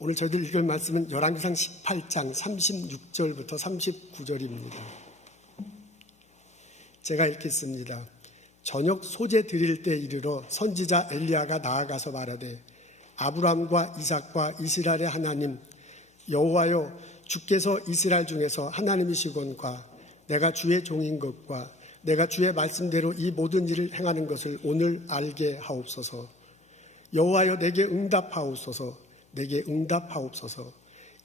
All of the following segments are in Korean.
오늘 저희들 읽을 말씀은 열왕기상 18장 36절부터 39절입니다. 제가 읽겠습니다. 저녁 소재 드릴 때 이르러 선지자 엘리야가 나아가서 말하되 아브라함과 이삭과 이스라엘의 하나님 여호와여, 주께서 이스라엘 중에서 하나님이시건과 내가 주의 종인 것과 내가 주의 말씀대로 이 모든 일을 행하는 것을 오늘 알게 하옵소서. 여호와여, 내게 응답하옵소서. 내게 응답하옵소서.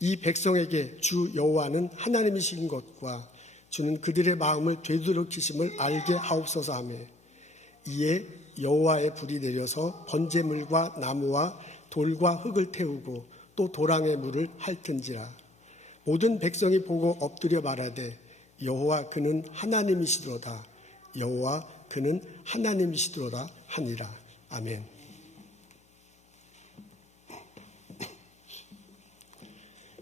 이 백성에게 주 여호와는 하나님이신 것과 주는 그들의 마음을 되돌이키심을 알게 하옵소서 하며, 이에 여호와의 불이 내려서 번제물과 나무와 돌과 흙을 태우고 또 도랑의 물을 핥은지라. 모든 백성이 보고 엎드려 말하되 여호와 그는 하나님이시도다. 여호와 그는 하나님이시도다 하니라. 아멘.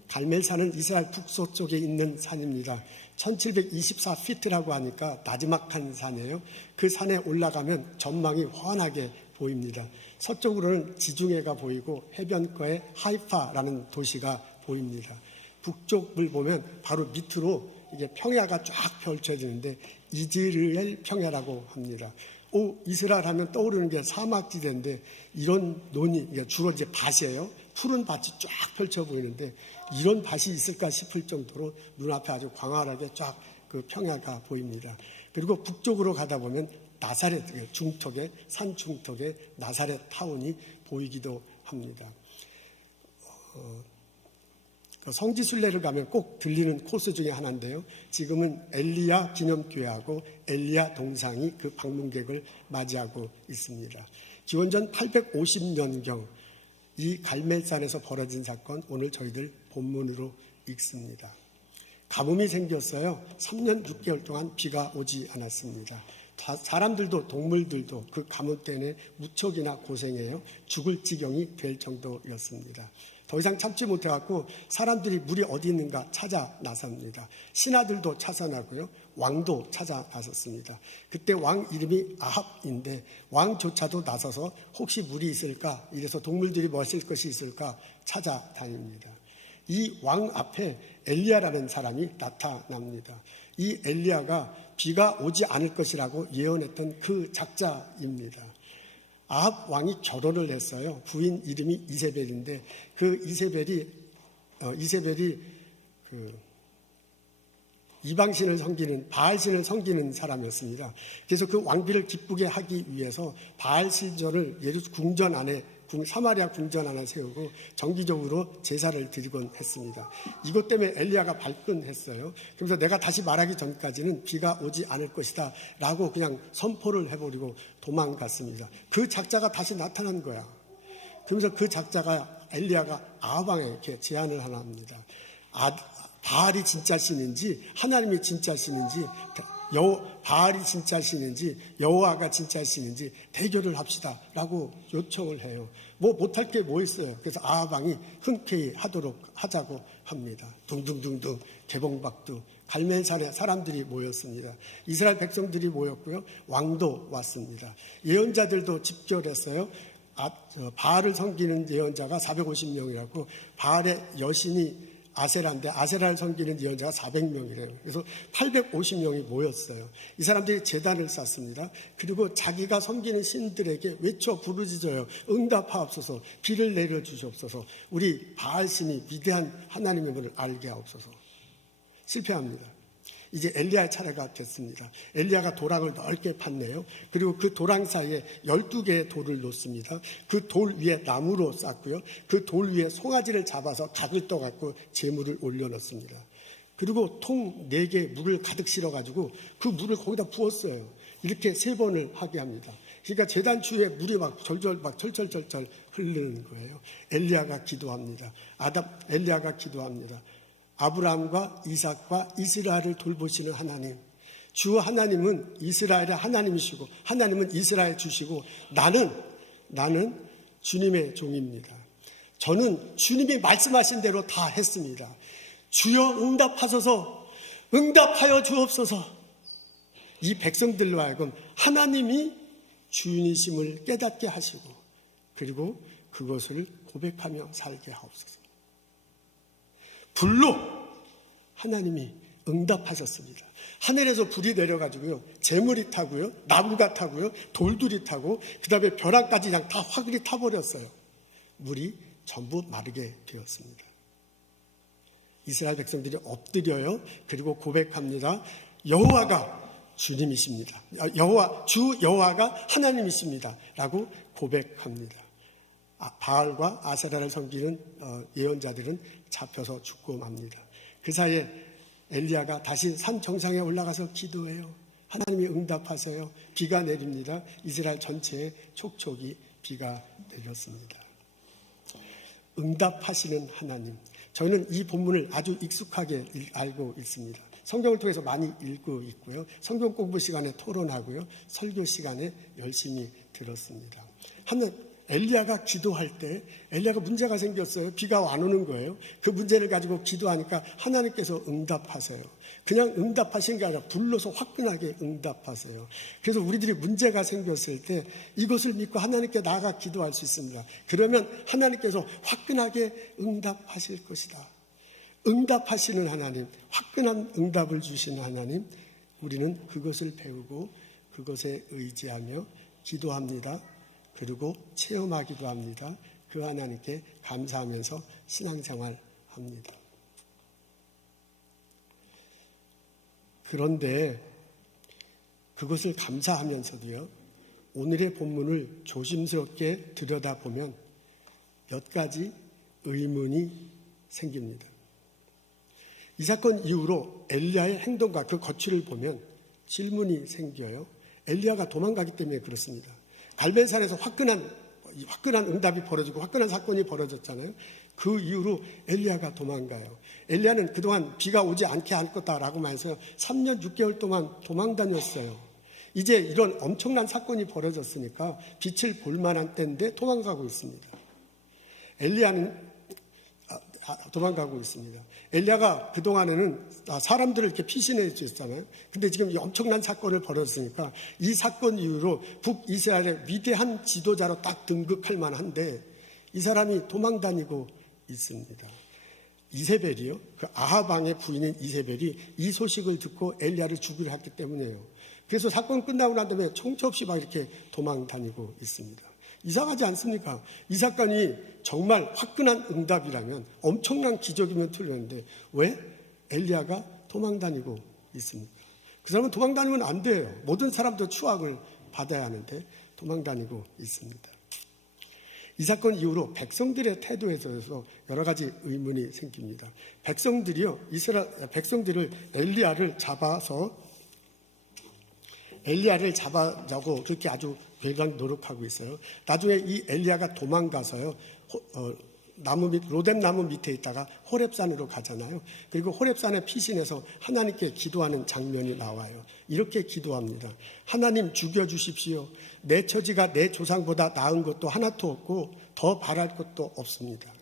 갈멜산은 이스라엘 북서쪽에 있는 산입니다. 1724피트라고 하니까 나지막한 산이에요. 그 산에 올라가면 전망이 환하게 보입니다. 서쪽으로는 지중해가 보이고 해변가에 하이파라는 도시가 보입니다. 북쪽을 보면 바로 밑으로 이게 평야가 쫙 펼쳐지는데 이즈르엘 평야라고 합니다. 이스라엘 하면 떠오르는 게 사막지대인데 이런 논이 주로 이제 밭이에요. 푸른 밭이 쫙 펼쳐 보이는데 이런 밭이 있을까 싶을 정도로 눈앞에 아주 광활하게 쫙 그 평야가 보입니다. 그리고 북쪽으로 가다 보면 나사렛 중턱에 산 중턱에 나사렛 타운이 보이기도 합니다. 성지순례를 가면 꼭 들리는 코스 중에 하나인데요. 지금은 엘리야 기념교회하고 엘리야 동상이 그 방문객을 맞이하고 있습니다. 기원전 850년경 이 갈멜산에서 벌어진 사건, 오늘 저희들 본문으로 읽습니다. 가뭄이 생겼어요. 3년 6개월 동안 비가 오지 않았습니다. 사람들도 동물들도 그 가뭄 때문에 무척이나 고생해요. 죽을 지경이 될 정도였습니다. 더 이상 참지 못해갖고 사람들이 물이 어디 있는가 찾아 나섭니다. 신하들도 찾아나고요. 왕도 찾아 나섰습니다. 그때 왕 이름이 아합인데 왕조차도 나서서 혹시 물이 있을까, 이래서 동물들이 마실 것이 있을까 찾아다닙니다. 이 왕 앞에 엘리야라는 사람이 나타납니다. 이 엘리야가 비가 오지 않을 것이라고 예언했던 그 작자입니다. 아합 왕이 결혼을 했어요. 부인 이름이 이세벨인데 그 이세벨이 이방신을 섬기는 바알신을 섬기는 사람이었습니다. 그래서 그 왕비를 기쁘게 하기 위해서 바알 신전을 궁전 안에 사마리아 궁전 안에 세우고 정기적으로 제사를 드리곤 했습니다. 이것 때문에 엘리야가 발끈했어요. 그래서 내가 다시 말하기 전까지는 비가 오지 않을 것이다 라고 그냥 선포를 해버리고 도망갔습니다. 그 작자가 다시 나타난 거야. 그러면서 그 작자가 엘리야가 아합 왕에게 제안을 하나 합니다. 바알이 진짜 신인지 하나님이 진짜 신인지 바알이 진짜 신인지 여호와가 진짜 신인지 대결을 합시다 라고 요청을 해요. 못할 게 뭐 있어요. 그래서 아합 왕이 흔쾌히 하자고 합니다. 둥둥둥둥 개봉박두 갈멜산에 사람들이 모였습니다. 이스라엘 백성들이 모였고요. 왕도 왔습니다. 예언자들도 집결했어요. 바알을 섬기는 예언자가 450명이라고 바알의 여신이 아세라인데 아세라를 섬기는 예언자가 400명이래요. 그래서 850명이 모였어요. 이 사람들이 제단을 쌓습니다. 그리고 자기가 섬기는 신들에게 외쳐 부르짖어요. 응답하옵소서, 비를 내려주시옵소서, 우리 바알신이 위대한 하나님임을 알게 하옵소서. 실패합니다. 이제 엘리야의 차례가 됐습니다. 엘리야가 도랑을 넓게 팠네요. 그리고 그 도랑 사이에 12개의 돌을 놓습니다. 그 돌 위에 나무로 쌓고요. 그 돌 위에 송아지를 잡아서 각을 떠갖고 재물을 올려놓습니다. 그리고 통 4개 물을 가득 실어가지고 그 물을 거기다 부었어요. 이렇게 3번을 하게 합니다. 그러니까 제단 주위에 물이 막 철철철철 흐르는 거예요. 엘리야가 기도합니다. 엘리야가 기도합니다. 아브라함과 이삭과 이스라엘을 돌보시는 하나님, 주 하나님은 이스라엘의 하나님이시고 하나님은 이스라엘 주시고 나는 주님의 종입니다. 저는 주님이 말씀하신 대로 다 했습니다. 주여 응답하소서, 응답하여 주옵소서. 이 백성들로 하여금 하나님이 주인이심을 깨닫게 하시고 그리고 그것을 고백하며 살게 하옵소서. 불로 하나님이 응답하셨습니다. 하늘에서 불이 내려가지고요, 재물이 타고요, 나무가 타고요, 돌들이 타고, 그 다음에 벼랑까지 그냥 다 화그리 타버렸어요. 물이 전부 마르게 되었습니다. 이스라엘 백성들이 엎드려요. 그리고 고백합니다. 여호와가 주님이십니다. 주 여호와가 하나님이십니다. 라고 고백합니다. 바알과 아세라를 섬기는 예언자들은 잡혀서 죽고 맙니다. 그 사이에 엘리야가 다시 산 정상에 올라가서 기도해요. 하나님이 응답하세요. 비가 내립니다. 이스라엘 전체에 촉촉이 비가 내렸습니다. 응답하시는 하나님. 저희는 이 본문을 아주 익숙하게 알고 있습니다. 성경을 통해서 많이 읽고 있고요. 성경 공부 시간에 토론하고요. 설교 시간에 열심히 들었습니다. 엘리야가 기도할 때 엘리야가 문제가 생겼어요. 비가 안 오는 거예요. 그 문제를 가지고 기도하니까 하나님께서 응답하세요. 그냥 응답하신 게 아니라 불러서 화끈하게 응답하세요. 그래서 우리들이 문제가 생겼을 때 이것을 믿고 하나님께 나아가 기도할 수 있습니다. 그러면 하나님께서 화끈하게 응답하실 것이다. 응답하시는 하나님, 화끈한 응답을 주시는 하나님, 우리는 그것을 배우고 그것에 의지하며 기도합니다. 그리고 체험하기도 합니다. 그 하나님께 감사하면서 신앙생활합니다. 그런데 그것을 감사하면서도요, 오늘의 본문을 조심스럽게 들여다보면 몇 가지 의문이 생깁니다. 이 사건 이후로 엘리야의 행동과 그 거취를 보면 질문이 생겨요. 엘리야가 도망가기 때문에 그렇습니다. 갈멜산에서 화끈한 응답이 벌어지고 화끈한 사건이 벌어졌잖아요. 그 이후로 엘리야가 도망가요. 엘리야는 그동안 비가 오지 않게 할 거다라고만 해서 3년 6개월 동안 도망 다녔어요. 이제 이런 엄청난 사건이 벌어졌으니까 빛을 볼 만한 때인데 도망가고 있습니다. 엘리야는 도망가고 있습니다. 엘리야가 그동안에는 사람들을 이렇게 피신해 줬잖아요. 근데 지금 이 엄청난 사건을 벌였으니까 이 사건 이후로 북이스라엘의 위대한 지도자로 딱 등극할 만한데 이 사람이 도망 다니고 있습니다. 이세벨이요. 그 아합 왕의 부인인 이세벨이 이 소식을 듣고 엘리야를 죽이려 했기 때문이에요. 그래서 사건 끝나고 난 다음에 총체 없이 막 이렇게 도망 다니고 있습니다. 이상하지 않습니까? 이 사건이 정말 화끈한 응답이라면 엄청난 기적이면 틀렸는데 왜 엘리야가 도망 다니고 있습니까? 그 사람은 도망 다니면 안 돼요. 모든 사람도 추악을 받아야 하는데 도망 다니고 있습니다. 이 사건 이후로 백성들의 태도에 대해서 여러 가지 의문이 생깁니다. 백성들을 엘리야를 잡아자고 그렇게 아주 괴랑 노력하고 있어요. 나중에 이 엘리야가 도망가서요, 로뎀 나무 밑에 있다가 호렙산으로 가잖아요. 그리고 호렙산에 피신해서 하나님께 기도하는 장면이 나와요. 이렇게 기도합니다. 하나님 죽여주십시오. 내 처지가 내 조상보다 나은 것도 하나도 없고 더 바랄 것도 없습니다.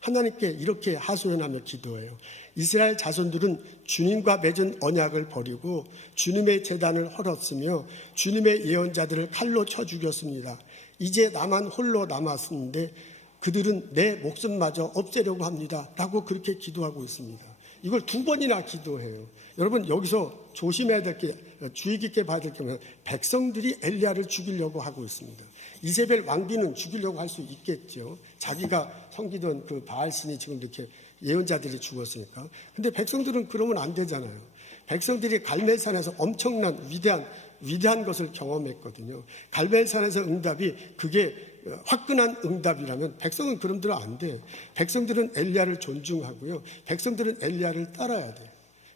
하나님께 이렇게 하소연하며 기도해요. 이스라엘 자손들은 주님과 맺은 언약을 버리고 주님의 제단을 헐었으며 주님의 예언자들을 칼로 쳐 죽였습니다. 이제 나만 홀로 남았는데 그들은 내 목숨마저 없애려고 합니다. 라고 그렇게 기도하고 있습니다. 이걸 2번이나 기도해요. 여러분 여기서 조심해야 될 게, 주의 깊게 봐야 될 게 뭐냐면 백성들이 엘리야를 죽이려고 하고 있습니다. 이세벨 왕비는 죽이려고 할 수 있겠죠. 자기가 섬기던 그 바알신이 지금 이렇게 예언자들이 죽었으니까. 근데 백성들은 그러면 안 되잖아요. 백성들이 갈멜산에서 엄청난 위대한 것을 경험했거든요. 갈멜산에서 응답이 그게 화끈한 응답이라면 백성은 그럼대로 안 돼. 백성들은 엘리야를 존중하고요. 백성들은 엘리야를 따라야 돼.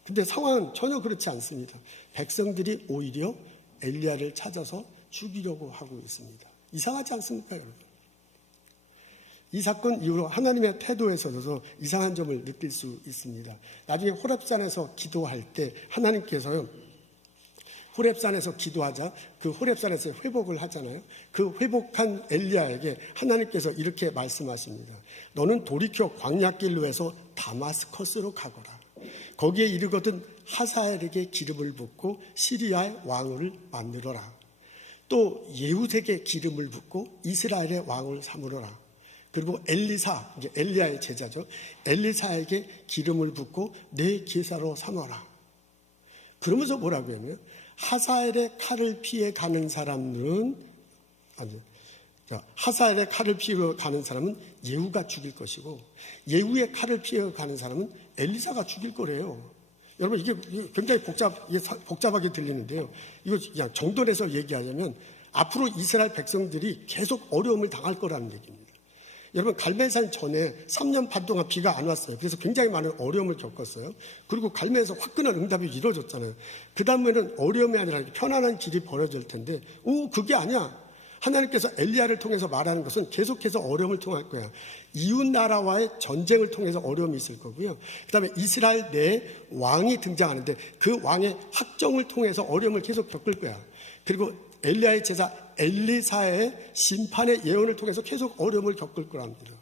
근데 상황은 전혀 그렇지 않습니다. 백성들이 오히려 엘리야를 찾아서 죽이려고 하고 있습니다. 이상하지 않습니까, 여러분? 이 사건 이후로 하나님의 태도에 있어서 이상한 점을 느낄 수 있습니다. 나중에 호렙산에서 기도할 때 하나님께서요, 호렙산에서 기도하자 그 호렙산에서 회복을 하잖아요. 그 회복한 엘리야에게 하나님께서 이렇게 말씀하십니다. 너는 돌이켜 광야길로 해서 다마스커스로 가거라. 거기에 이르거든 하사엘에게 기름을 붓고 시리아의 왕을 만들어라. 또 예후색에 기름을 붓고 이스라엘의 왕을 삼으러라. 그리고 엘리사, 이제 엘리야의 제자죠. 엘리사에게 기름을 붓고 내 기사로 삼아라. 그러면서 뭐라고 하냐면 하사엘의 칼을 피해 가는 사람은 하사엘의 칼을 피해 가는 사람은 예후가 죽일 것이고 예후의 칼을 피해 가는 사람은 엘리사가 죽일 거래요. 여러분 이게 굉장히 복잡하게 들리는데요. 이거 그냥 정돈해서 얘기하자면 앞으로 이스라엘 백성들이 계속 어려움을 당할 거라는 얘기입니다. 여러분 갈멜산 전에 3년 반 동안 비가 안 왔어요. 그래서 굉장히 많은 어려움을 겪었어요. 그리고 갈멜에서 화끈한 응답이 이루어졌잖아요. 그 다음에는 어려움이 아니라 편안한 길이 벌어질 텐데 그게 아니야. 하나님께서 엘리야를 통해서 말하는 것은 계속해서 어려움을 통할 거야. 이웃 나라와의 전쟁을 통해서 어려움이 있을 거고요. 그 다음에 이스라엘 내에 왕이 등장하는데 그 왕의 확정을 통해서 어려움을 계속 겪을 거야. 그리고 엘리야의 제자 엘리사의 심판의 예언을 통해서 계속 어려움을 겪을 거랍니다.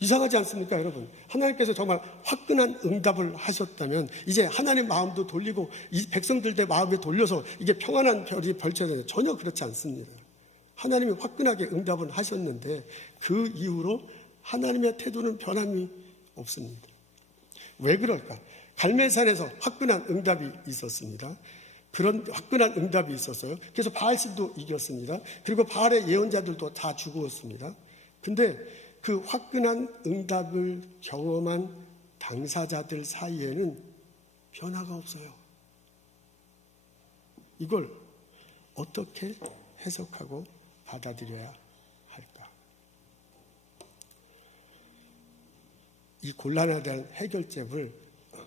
이상하지 않습니까, 여러분? 하나님께서 정말 화끈한 응답을 하셨다면 이제 하나님 마음도 돌리고 이 백성들의 마음에 돌려서 이게 평안한 별이 벌쳐야 되는데 전혀 그렇지 않습니다. 하나님이 화끈하게 응답을 하셨는데 그 이후로 하나님의 태도는 변함이 없습니다. 왜 그럴까? 갈멜산에서 화끈한 응답이 있었습니다. 그런 화끈한 응답이 있었어요. 그래서 바알신도 이겼습니다. 그리고 바알의 예언자들도 다 죽었습니다. 근데 그 화끈한 응답을 경험한 당사자들 사이에는 변화가 없어요. 이걸 어떻게 해석하고 받아들여야 할까? 이 곤란에 대한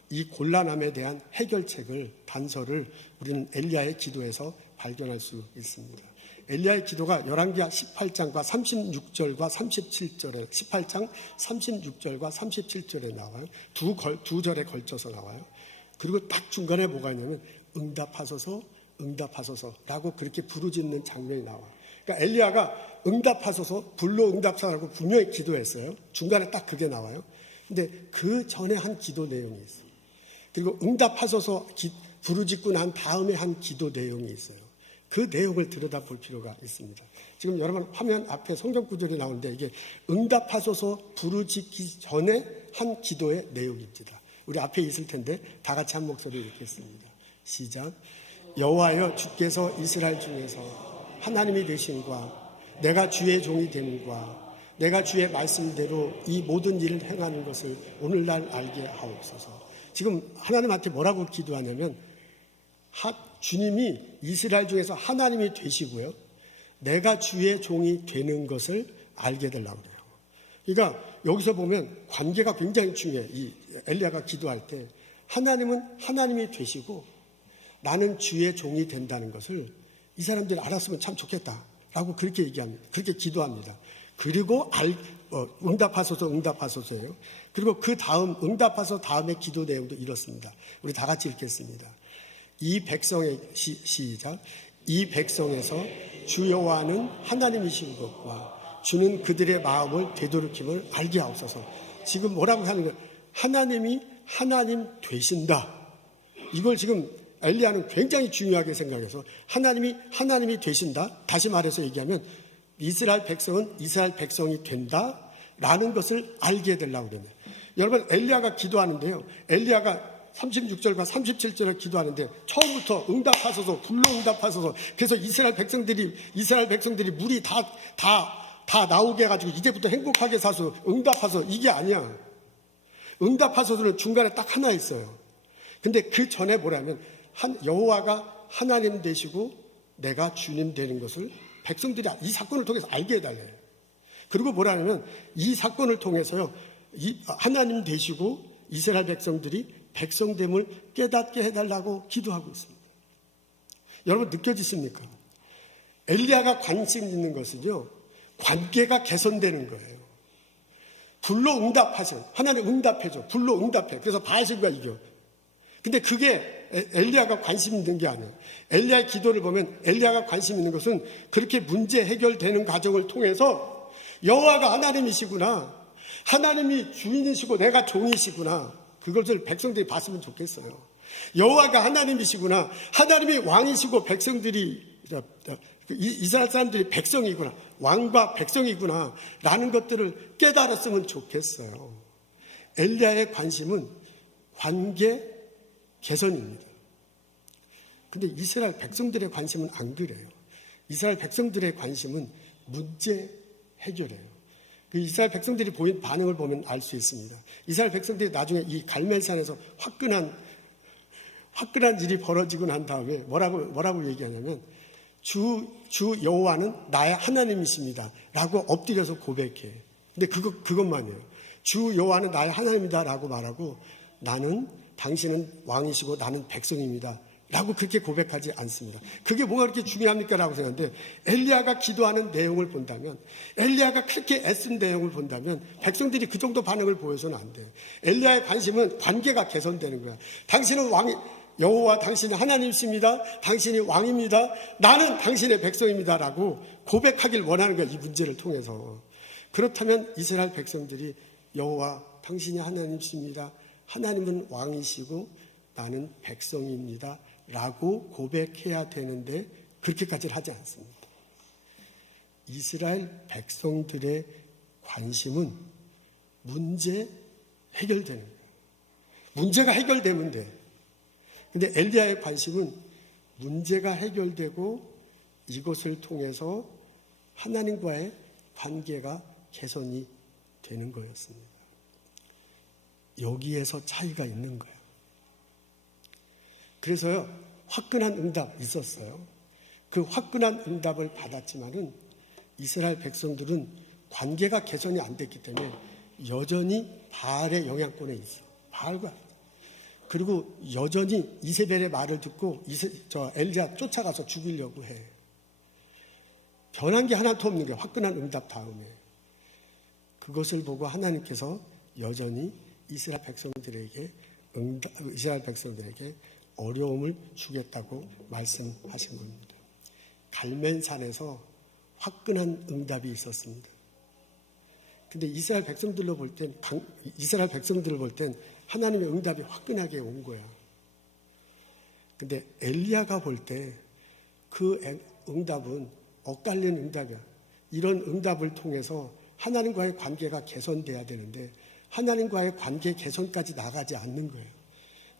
이 곤란함에 대한 해결책을, 단서를 우리는 엘리야의 기도에서 발견할 수 있습니다. 엘리야의 기도가 열왕기하 18장과 36절과 37절에 18장 36절과 37절에 나와요. 두 절에 걸쳐서 나와요. 그리고 딱 중간에 뭐가 있냐면 응답하소서 응답하소서라고 그렇게 부르짖는 장면이 나와요. 그러니까 엘리야가 응답하소서 불로 응답하라고 분명히 기도했어요. 중간에 딱 그게 나와요. 근데 그 전에 한 기도 내용이 있어요. 그리고 응답하소서 부르짖고 난 다음에 한 기도 내용이 있어요. 그 내용을 들여다볼 필요가 있습니다. 지금 여러분 화면 앞에 성경 구절이 나오는데 이게 응답하소서 부르짖기 전에 한 기도의 내용입니다. 우리 앞에 있을 텐데 다 같이 한 목소리로 읽겠습니다. 시작. 여호와여 주께서 이스라엘 중에서 하나님이 되심과 내가 주의 종이 됨과 내가 주의 말씀대로 이 모든 일을 행하는 것을 오늘날 알게 하옵소서. 지금 하나님한테 뭐라고 기도하냐면 주님이 이스라엘 중에서 하나님이 되시고요. 내가 주의 종이 되는 것을 알게 되려고 그래요. 그러니까 여기서 보면 관계가 굉장히 중요해요. 이 엘리야가 기도할 때 하나님은 하나님이 되시고 나는 주의 종이 된다는 것을 이 사람들이 알았으면 참 좋겠다라고 그렇게 얘기합니다. 그렇게 기도합니다. 그리고 응답하소서예요. 그리고 그 다음 응답하소서 다음의 기도 내용도 이렇습니다. 우리 다 같이 읽겠습니다. 이 백성의 시작. 이 백성에서 주 여호와는 하나님이신 것과 주는 그들의 마음을 되돌이킴을 알게 하옵소서. 지금 뭐라고 하는 거예요? 하나님이 하나님 되신다. 이걸 지금 엘리야는 굉장히 중요하게 생각해서 하나님이 되신다. 다시 말해서 얘기하면 이스라엘 백성은 이스라엘 백성이 된다라는 것을 알게 되려고 그러네요. 여러분 엘리야가 기도하는데요. 엘리야가 36절과 37절을 기도하는데 처음부터 응답하소서 불로 응답하소서. 그래서 이스라엘 백성들이 물이 다 나오게 해가지고 이제부터 행복하게 사소 응답하소서 이게 아니야. 응답하소서는 중간에 딱 하나 있어요. 근데 그 전에 뭐라면 여호와가 하나님 되시고 내가 주님 되는 것을 백성들이 이 사건을 통해서 알게 해달래요. 그리고 뭐라냐면 이 사건을 통해서요 하나님 되시고 이스라엘 백성들이 백성됨을 깨닫게 해달라고 기도하고 있습니다. 여러분 느껴지십니까? 엘리야가 관심 있는 것은요 관계가 개선되는 거예요. 불로 응답하세요. 하나님 응답해줘. 불로 응답해. 그래서 바알신과 이겨. 근데 그게 엘리야가 관심 있는 게 아니에요. 엘리야의 기도를 보면 엘리야가 관심 있는 것은 그렇게 문제 해결되는 과정을 통해서 여호와가 하나님이시구나. 하나님이 주인이시고 내가 종이시구나. 그것을 백성들이 봤으면 좋겠어요. 여호와가 하나님이시구나. 하나님이 왕이시고 백성들이 이스라엘 사람들이 백성이구나, 왕과 백성이구나 라는 것들을 깨달았으면 좋겠어요. 엘리야의 관심은 관계 개선입니다. 근데 이스라엘 백성들의 관심은 안 그래요. 이스라엘 백성들의 관심은 문제 해결이에요. 그 이스라엘 백성들이 보인 반응을 보면 알 수 있습니다. 이스라엘 백성들이 나중에 이 갈멜산에서 화끈한 일이 벌어지고 난 다음에 뭐라고 얘기하냐면 주 여호와는 나의 하나님이십니다 라고 엎드려서 고백해. 근데 그것만이에요. 주 여호와는 나의 하나님이다 라고 말하고 당신은 왕이시고 나는 백성입니다 라고 그렇게 고백하지 않습니다. 그게 뭐가 그렇게 중요합니까? 라고 생각하는데 엘리야가 기도하는 내용을 본다면, 엘리야가 그렇게 애쓴 내용을 본다면 백성들이 그 정도 반응을 보여서는 안 돼요. 엘리야의 관심은 관계가 개선되는 거야. 당신은 여호와 당신은 하나님이십니다. 당신이 왕입니다. 나는 당신의 백성입니다 라고 고백하길 원하는 거야, 이 문제를 통해서. 그렇다면 이스라엘 백성들이 여호와 당신이 하나님이십니다. 하나님은 왕이시고 나는 백성입니다 라고 고백해야 되는데 그렇게까지는 하지 않습니다. 이스라엘 백성들의 관심은 문제 해결되는 거예요. 문제가 해결되면 돼요. 근데 엘리야의 관심은 문제가 해결되고 이것을 통해서 하나님과의 관계가 개선이 되는 거였습니다. 여기에서 차이가 있는 거예요. 그래서요, 화끈한 응답 있었어요. 그 화끈한 응답을 받았지만은 이스라엘 백성들은 관계가 개선이 안 됐기 때문에 여전히 바알의 영향권에 있어. 바알과. 그리고 여전히 이세벨의 말을 듣고 엘리야 쫓아가서 죽이려고 해. 변한 게 하나도 없는 게 화끈한 응답 다음에. 그것을 보고 하나님께서 여전히 이스라엘 백성들에게 어려움을 주겠다고 말씀하신 겁니다. 갈멜산에서 화끈한 응답이 있었습니다. 근데 이스라엘 백성들을 볼 땐 하나님의 응답이 화끈하게 온 거야. 근데 엘리야가 볼 때 그 응답은 엇갈린 응답이야. 이런 응답을 통해서 하나님과의 관계가 개선돼야 되는데 하나님과의 관계 개선까지 나가지 않는 거예요.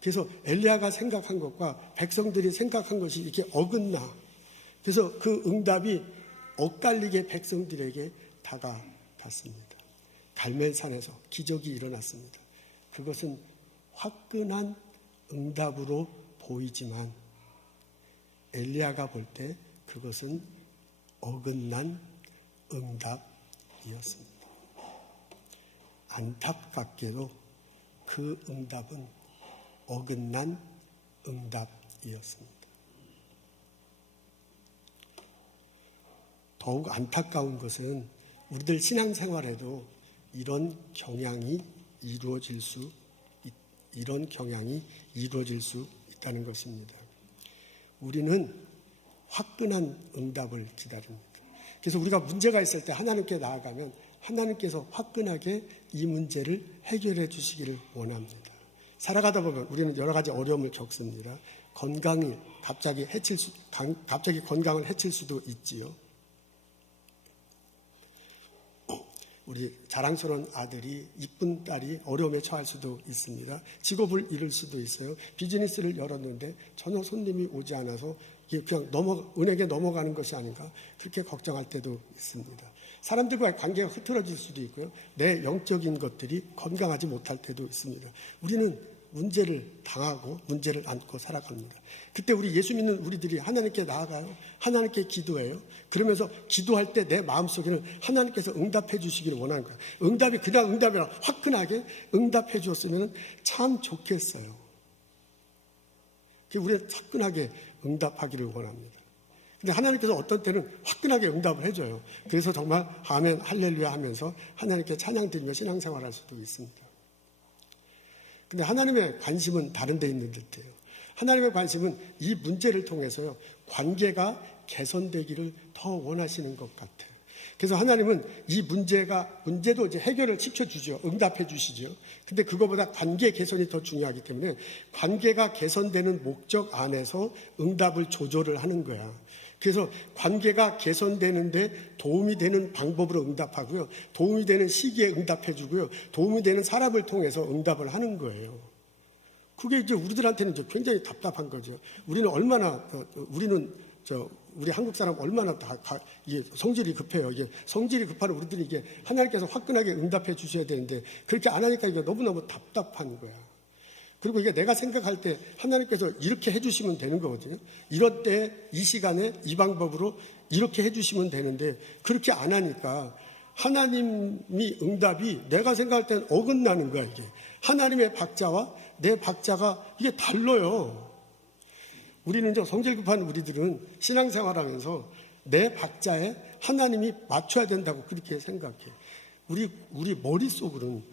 그래서 엘리야가 생각한 것과 백성들이 생각한 것이 이렇게 어긋나. 그래서 그 응답이 엇갈리게 백성들에게 다가갔습니다. 갈멜산에서 기적이 일어났습니다. 그것은 화끈한 응답으로 보이지만 엘리야가 볼 때 그것은 어긋난 응답이었습니다. 안타깝게도 그 응답은 어긋난 응답이었습니다. 더욱 안타까운 것은 우리들 신앙생활에도 이런 경향이 이루어질 수 있다는 것입니다. 우리는 화끈한 응답을 기다립니다. 그래서 우리가 문제가 있을 때 하나님께 나아가면 하나님께서 화끈하게 이 문제를 해결해 주시기를 원합니다. 살아가다 보면 우리는 여러 가지 어려움을 겪습니다. 건강이 갑자기 건강을 해칠 수도 있지요. 우리 자랑스러운 아들이, 이쁜 딸이 어려움에 처할 수도 있습니다. 직업을 잃을 수도 있어요. 비즈니스를 열었는데 전혀 손님이 오지 않아서 그냥 은행에 넘어가는 것이 아닌가 그렇게 걱정할 때도 있습니다. 사람들과의 관계가 흐트러질 수도 있고요. 내 영적인 것들이 건강하지 못할 때도 있습니다. 우리는 문제를 당하고 문제를 안고 살아갑니다. 그때 우리 예수 믿는 우리들이 하나님께 나아가요. 하나님께 기도해요. 그러면서 기도할 때 내 마음속에는 하나님께서 응답해 주시기를 원하는 거예요. 응답이 그냥 응답이라 화끈하게 응답해 주었으면 참 좋겠어요. 우리는 화끈하게 응답하기를 원합니다. 근데 하나님께서 어떤 때는 화끈하게 응답을 해줘요. 그래서 정말 아멘 할렐루야 하면서 하나님께 찬양 드리며 신앙생활할 수도 있습니다. 근데 하나님의 관심은 다른 데 있는 듯해요. 하나님의 관심은 이 문제를 통해서요, 관계가 개선되기를 더 원하시는 것 같아요. 그래서 하나님은 이 문제도 이제 해결을 시켜주죠. 응답해 주시죠. 근데 그거보다 관계 개선이 더 중요하기 때문에 관계가 개선되는 목적 안에서 응답을 조절을 하는 거야. 그래서 관계가 개선되는데 도움이 되는 방법으로 응답하고요. 도움이 되는 시기에 응답해 주고요. 도움이 되는 사람을 통해서 응답을 하는 거예요. 그게 이제 우리들한테는 이제 굉장히 답답한 거죠. 우리는 얼마나, 우리 한국 사람 얼마나 이게 성질이 급해요. 이게 성질이 급한 우리들이 이게 하나님께서 화끈하게 응답해 주셔야 되는데 그렇게 안 하니까 이게 너무너무 답답한 거야. 그리고 이게 내가 생각할 때 하나님께서 이렇게 해주시면 되는 거거든요. 이럴 때 이 시간에 이 방법으로 이렇게 해주시면 되는데 그렇게 안 하니까 하나님이 응답이 내가 생각할 때는 어긋나는 거야. 이게 하나님의 박자와 내 박자가 이게 달라요. 우리는 이제 성질 급한 우리들은 신앙생활하면서 내 박자에 하나님이 맞춰야 된다고 그렇게 생각해. 우리 머릿속은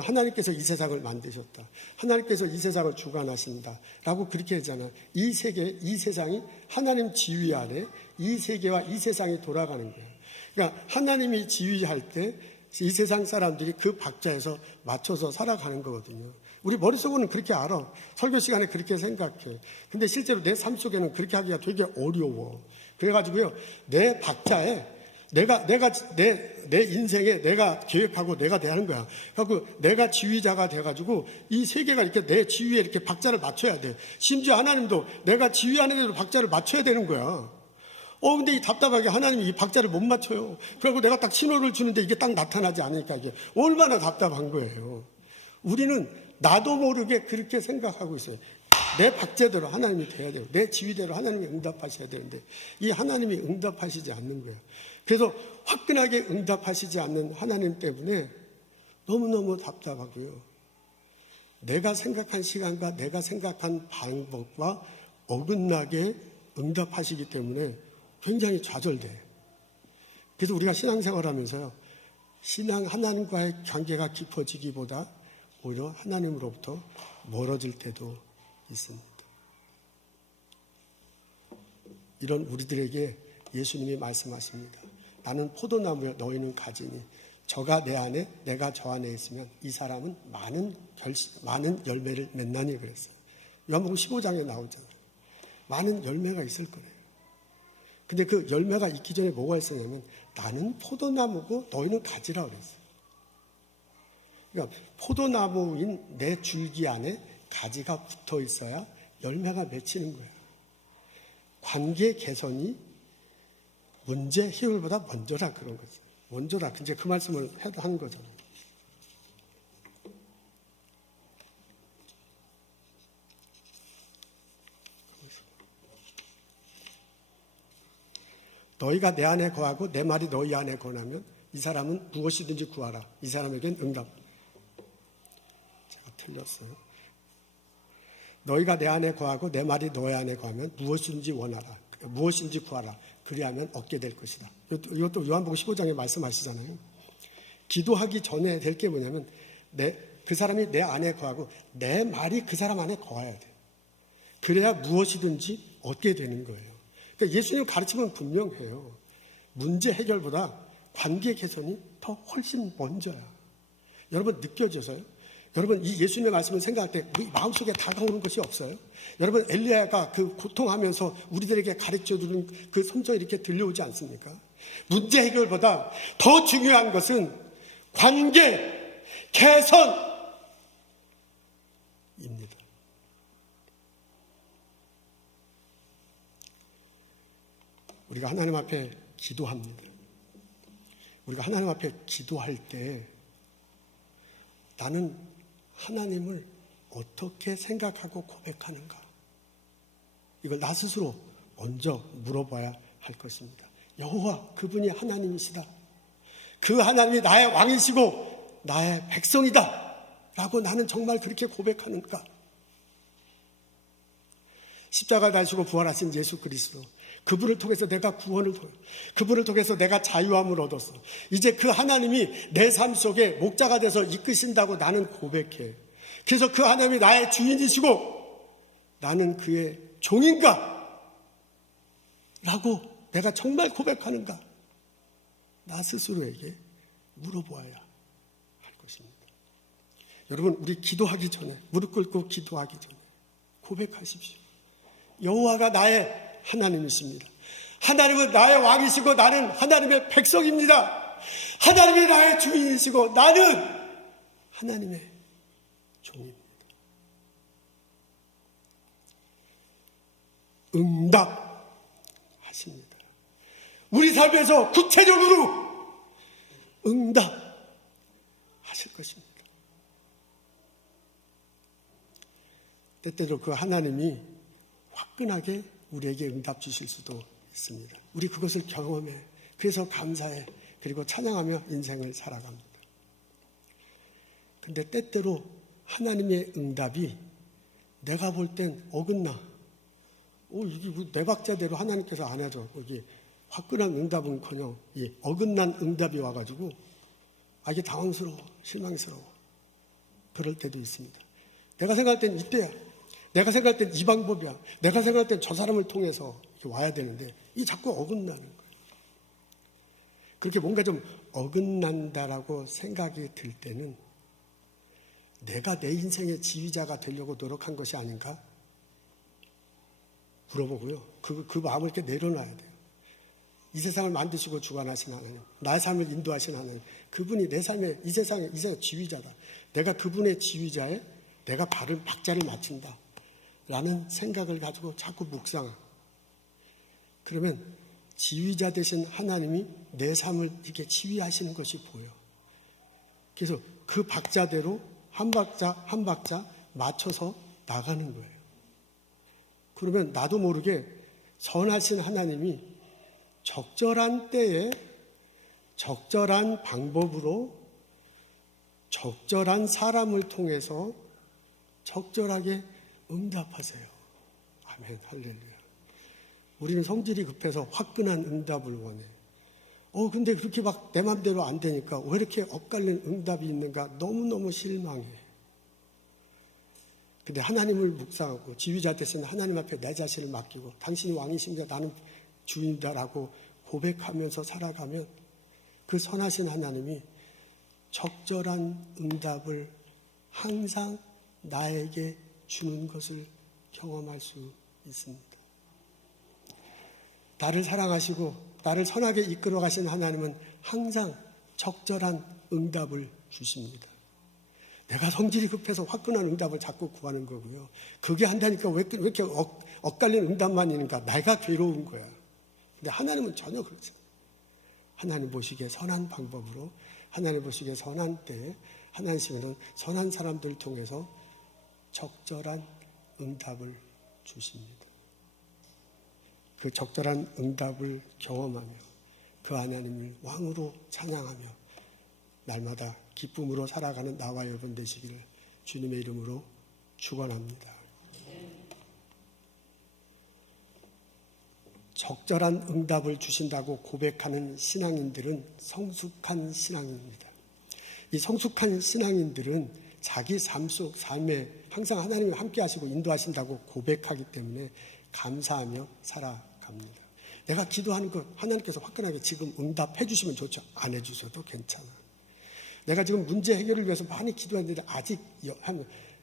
하나님께서 이 세상을 만드셨다. 하나님께서 이 세상을 주관하신다. 라고 그렇게 하잖아. 이 세계, 이 세상이 하나님 지휘 아래 이 세계와 이 세상이 돌아가는 거예요. 그러니까 하나님이 지휘할 때 이 세상 사람들이 그 박자에서 맞춰서 살아가는 거거든요. 우리 머릿속으로는 그렇게 알아. 설교 시간에 그렇게 생각해. 근데 실제로 내 삶 속에는 그렇게 하기가 되게 어려워. 그래가지고요, 내 박자에 내 인생에 내가 계획하고 내가 대하는 거야. 그래갖고 내가 지휘자가 돼가지고 이 세계가 이렇게 내 지휘에 이렇게 박자를 맞춰야 돼. 심지어 하나님도 내가 지휘하는 대로 박자를 맞춰야 되는 거야. 근데 이 답답하게 하나님이 이 박자를 못 맞춰요. 그리고 내가 딱 신호를 주는데 이게 딱 나타나지 않으니까 이게 얼마나 답답한 거예요. 우리는 나도 모르게 그렇게 생각하고 있어요. 내 박자대로 하나님이 돼야 돼요. 내 지휘대로 하나님이 응답하셔야 되는데 이 하나님이 응답하시지 않는 거예요. 그래서 화끈하게 응답하시지 않는 하나님 때문에 너무너무 답답하고요. 내가 생각한 시간과 내가 생각한 방법과 어긋나게 응답하시기 때문에 굉장히 좌절돼. 그래서 우리가 신앙생활 하면서요, 하나님과의 관계가 깊어지기보다 오히려 하나님으로부터 멀어질 때도 있습니다. 이런 우리들에게 예수님이 말씀하십니다. 나는 포도나무여 너희는 가지니 저가 내 안에 내가 저 안에 있으면 이 사람은 많은 열매를 맺나니 그랬어요. 요한복음 15장에 나오잖아요. 많은 열매가 있을 거예요. 근데 그 열매가 있기 전에 뭐가 있었냐면 나는 포도나무고 너희는 가지라 그랬어요. 그러니까 포도나무인 내 줄기 안에 가지가 붙어 있어야 열매가 맺히는 거예요. 관계 개선이 문제 해결보다 먼저라 그런 거죠. 먼저라. 이제 그 말씀을 하는 거잖아요. 너희가 내 안에 거하고 내 말이 너희 안에 거하면 이 사람은 무엇이든지 구하라. 이 사람에겐 응답. 제가 틀렸어요. 너희가 내 안에 거하고 내 말이 너희 안에 거하면 무엇인지 원하라. 무엇인지 구하라. 그리하면 얻게 될 것이다. 이것도 요한복음 15장에 말씀하시잖아요. 기도하기 전에 될 게 뭐냐면 그 사람이 내 안에 거하고 내 말이 그 사람 안에 거해야 돼요. 그래야 무엇이든지 얻게 되는 거예요. 그러니까 예수님 가르침은 분명해요. 문제 해결보다 관계 개선이 더 훨씬 먼저야. 여러분 느껴져서요? 여러분 이 예수님의 말씀을 생각할 때 우리 마음속에 다가오는 것이 없어요? 여러분 엘리야가 그 고통하면서 우리들에게 가르쳐주는 그 성경이 이렇게 들려오지 않습니까? 문제 해결보다 더 중요한 것은 관계 개선입니다. 우리가 하나님 앞에 기도합니다. 우리가 하나님 앞에 기도할 때 나는 하나님을 어떻게 생각하고 고백하는가? 이걸 나 스스로 먼저 물어봐야 할 것입니다. 여호와 그분이 하나님이시다. 그 하나님이 나의 왕이시고 나의 백성이다. 라고 나는 정말 그렇게 고백하는가? 십자가 달시고 부활하신 예수 그리스도. 그분을 통해서 내가 구원을 그분을 통해서 내가 자유함을 얻었어. 이제 그 하나님이 내 삶 속에 목자가 돼서 이끄신다고 나는 고백해. 그래서 그 하나님이 나의 주인이시고 나는 그의 종인가? 라고 내가 정말 고백하는가? 나 스스로에게 물어보아야 할 것입니다. 여러분 우리 기도하기 전에 무릎 꿇고 기도하기 전에 고백하십시오. 여호와가 나의 하나님이십니다. 하나님은 나의 왕이시고 나는 하나님의 백성입니다. 하나님이 나의 주인이시고 나는 하나님의 종입니다. 응답하십니다. 우리 삶에서 구체적으로 응답하실 것입니다. 때때로 그 하나님이 화끈하게 우리에게 응답 주실 수도 있습니다. 우리 그것을 경험해. 그래서 감사해. 그리고 찬양하며 인생을 살아갑니다. 근데 때때로 하나님의 응답이 내가 볼 땐 어긋나. 이게 내 박자대로 하나님께서 안 하죠. 여기 화끈한 응답은커녕 이 어긋난 응답이 와가지고 이게 당황스러워, 실망스러워. 그럴 때도 있습니다. 내가 생각할 땐 이때야. 내가 생각할 땐 이 방법이야. 내가 생각할 땐 저 사람을 통해서 이렇게 와야 되는데 이 자꾸 어긋나는 거예요. 그렇게 뭔가 좀 어긋난다라고 생각이 들 때는 내가 내 인생의 지휘자가 되려고 노력한 것이 아닌가? 물어보고요. 그 마음을 이렇게 내려놔야 돼요. 이 세상을 만드시고 주관하신 하나님, 나의 삶을 인도하신 하나님, 그분이 내 삶의 이 세상의 지휘자다. 내가 그분의 지휘자에 내가 바른 박자를 맞춘다. 라는 생각을 가지고 자꾸 묵상. 그러면 지휘자 되신 하나님이 내 삶을 이렇게 지휘하시는 것이 보여. 그래서 그 박자대로 한 박자 한 박자 맞춰서 나가는 거예요. 그러면 나도 모르게 선하신 하나님이 적절한 때에 적절한 방법으로 적절한 사람을 통해서 적절하게 응답하세요. 아멘, 할렐루야. 우리는 성질이 급해서 화끈한 응답을 원해. 근데 그렇게 막 내 맘대로 안 되니까 왜 이렇게 엇갈린 응답이 있는가 너무너무 실망해. 근데 하나님을 묵상하고 지휘자 되신 하나님 앞에 내 자신을 맡기고 당신이 왕이십니다. 나는 주인이다라고 고백하면서 살아가면 그 선하신 하나님이 적절한 응답을 항상 나에게 주는 것을 경험할 수 있습니다. 나를 사랑하시고 나를 선하게 이끌어 가시는 하나님은 항상 적절한 응답을 주십니다. 내가 성질이 급해서 화끈한 응답을 자꾸 구하는 거고요. 그게 한다니까 왜 이렇게 엇갈린 응답만 있는가? 내가 괴로운 거야. 근데 하나님은 전혀 그렇지 않아요. 하나님 보시기에 선한 방법으로, 하나님 보시기에 선한 때에, 하나님은 선한 사람들을 통해서 적절한 응답을 주십니다. 그 적절한 응답을 경험하며 그 하나님을 왕으로 찬양하며 날마다 기쁨으로 살아가는 나와 여러분 되시기를 주님의 이름으로 축원합니다. 적절한 응답을 주신다고 고백하는 신앙인들은 성숙한 신앙입니다. 이 성숙한 신앙인들은 자기 삶에 항상 하나님이 함께 하시고 인도하신다고 고백하기 때문에 감사하며 살아갑니다. 내가 기도하는 것 하나님께서 화끈하게 지금 응답해 주시면 좋죠. 안 해주셔도 괜찮아. 내가 지금 문제 해결을 위해서 많이 기도했는데 아직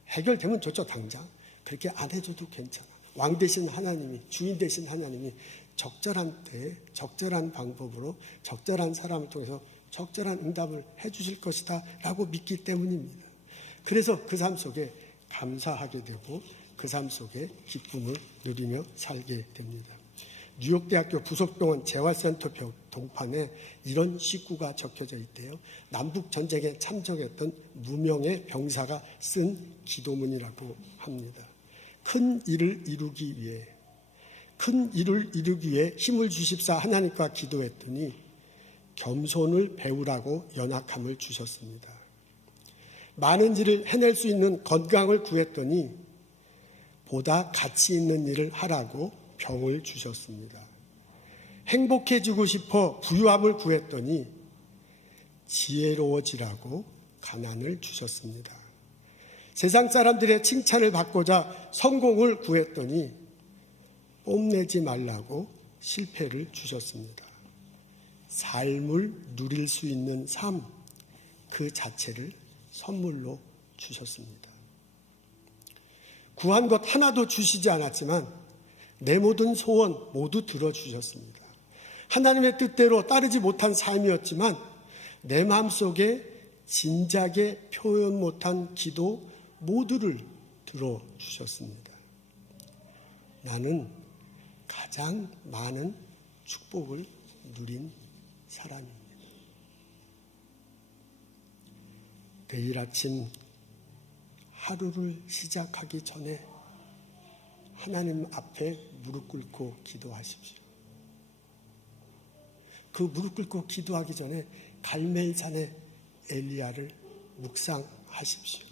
해결되면 좋죠. 당장. 그렇게 안 해줘도 괜찮아. 왕 되신 하나님이, 주인 되신 하나님이 적절한 때에 적절한 방법으로 적절한 사람을 통해서 적절한 응답을 해 주실 것이다 라고 믿기 때문입니다. 그래서 그 삶 속에 감사하게 되고 그 삶 속에 기쁨을 누리며 살게 됩니다. 뉴욕대학교 부속병원 재활센터 동판에 이런 시구가 적혀져 있대요. 남북전쟁에 참전했던 무명의 병사가 쓴 기도문이라고 합니다. 큰 일을 이루기 위해 힘을 주십사 하나님과 기도했더니 겸손을 배우라고 연약함을 주셨습니다. 많은 일을 해낼 수 있는 건강을 구했더니 보다 가치 있는 일을 하라고 병을 주셨습니다. 행복해지고 싶어 부유함을 구했더니 지혜로워지라고 가난을 주셨습니다. 세상 사람들의 칭찬을 받고자 성공을 구했더니 뽐내지 말라고 실패를 주셨습니다. 삶을 누릴 수 있는 삶 그 자체를 선물로 주셨습니다. 구한 것 하나도 주시지 않았지만 내 모든 소원 모두 들어주셨습니다. 하나님의 뜻대로 따르지 못한 삶이었지만 내 마음속에 진작에 표현 못한 기도 모두를 들어주셨습니다. 나는 가장 많은 축복을 누린 사람입니다. 내일 아침 하루를 시작하기 전에 하나님 앞에 무릎 꿇고 기도하십시오. 그 무릎 꿇고 기도하기 전에 갈멜산의 엘리야를 묵상하십시오.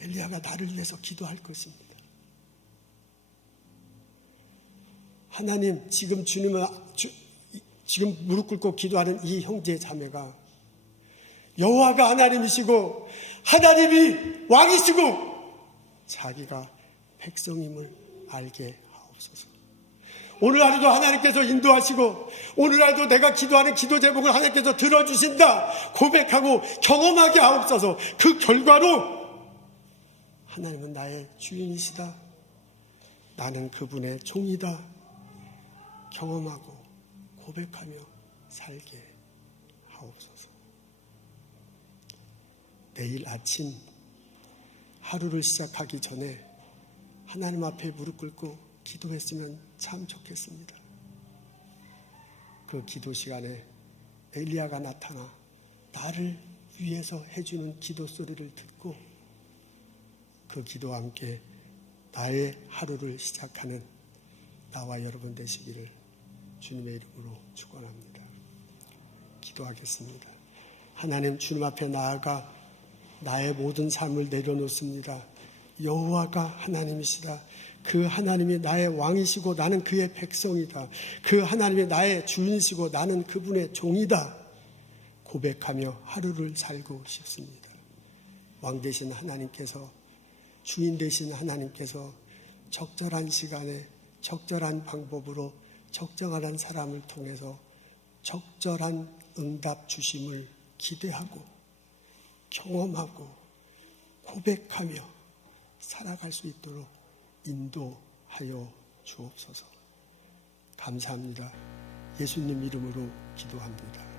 엘리야가 나를 위해서 기도할 것입니다. 하나님, 지금 지금 무릎 꿇고 기도하는 이 형제 자매가 여호와가 하나님이시고 하나님이 왕이시고 자기가 백성임을 알게 하옵소서. 오늘 하루도 하나님께서 인도하시고 오늘 하루도 내가 기도하는 기도 제목을 하나님께서 들어주신다 고백하고 경험하게 하옵소서. 그 결과로 하나님은 나의 주인이시다, 나는 그분의 종이다 경험하고 고백하며 살게 하옵소서. 내일 아침 하루를 시작하기 전에 하나님 앞에 무릎 꿇고 기도했으면 참 좋겠습니다. 그 기도 시간에 엘리야가 나타나 나를 위해서 해주는 기도 소리를 듣고 그 기도와 함께 나의 하루를 시작하는 나와 여러분 되시기를 주님의 이름으로 축원합니다. 기도하겠습니다. 하나님, 주님 앞에 나아가 나의 모든 삶을 내려놓습니다. 여호와가 하나님이시다. 그 하나님이 나의 왕이시고 나는 그의 백성이다. 그 하나님이 나의 주인이시고 나는 그분의 종이다 고백하며 하루를 살고 싶습니다. 왕 되신 하나님께서, 주인 되신 하나님께서 적절한 시간에 적절한 방법으로 적정한 사람을 통해서 적절한 응답 주심을 기대하고 경험하고 고백하며 살아갈 수 있도록 인도하여 주옵소서. 감사합니다. 예수님 이름으로 기도합니다.